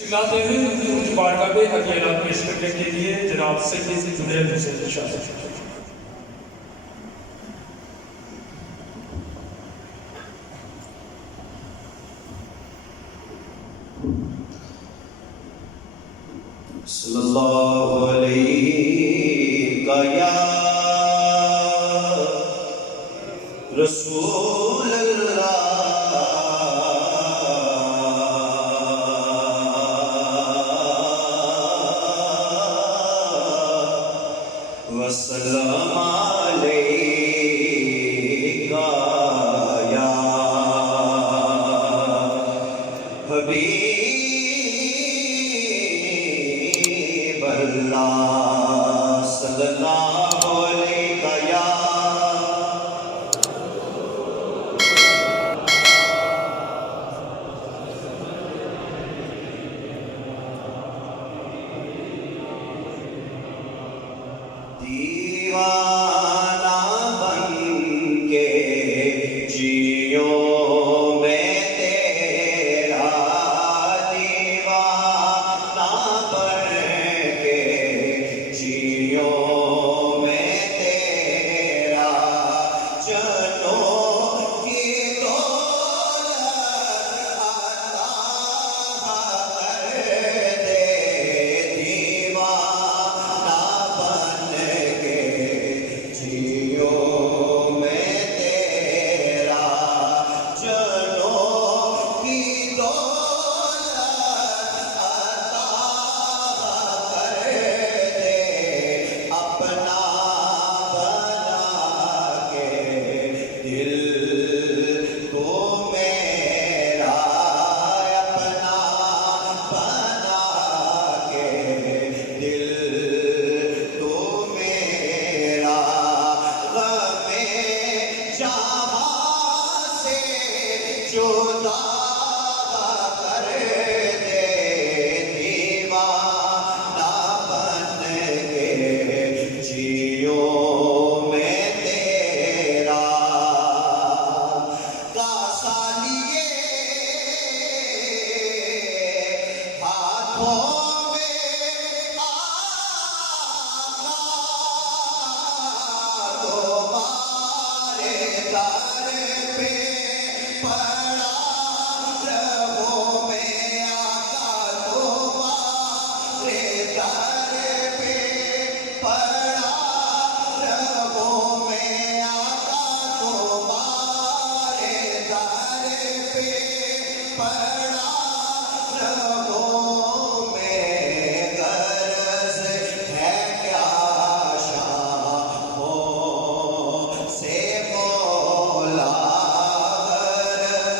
چلاتے ہیں کچھ بارگاہ میں اکیلات پیش کرنے کے لیے جناب سید جنید حسین شاہ صاحب۔ صلی اللہ علیہ یا رسول اللہ وسلم علیہ یا حبیب اللہ صلی اللہ علیہ یا دیوانہ بن کے جیو میں تیرا دیوانہ بن کے جیو میں تیرا جنوں کی دولت عطا کر دے دیوانہ بن کے جیو میں تیرا جنوں کی دولت عطا کر دے اپنا بنا کے دل کو میرا اپنا بنا کے دل کو میرا غم جہاں سے جدا کر دے دیوانہ بن کے جیو میں تیرا کاسا لیے ہاتھوں میں تمہارے در پہ پڑا رہو میں آقا تمہارے در پہ پڑا رہو میں آقا تمہارے در پہ پڑا رہو میں غرض ہے کیا شاہوں سے مولا غرض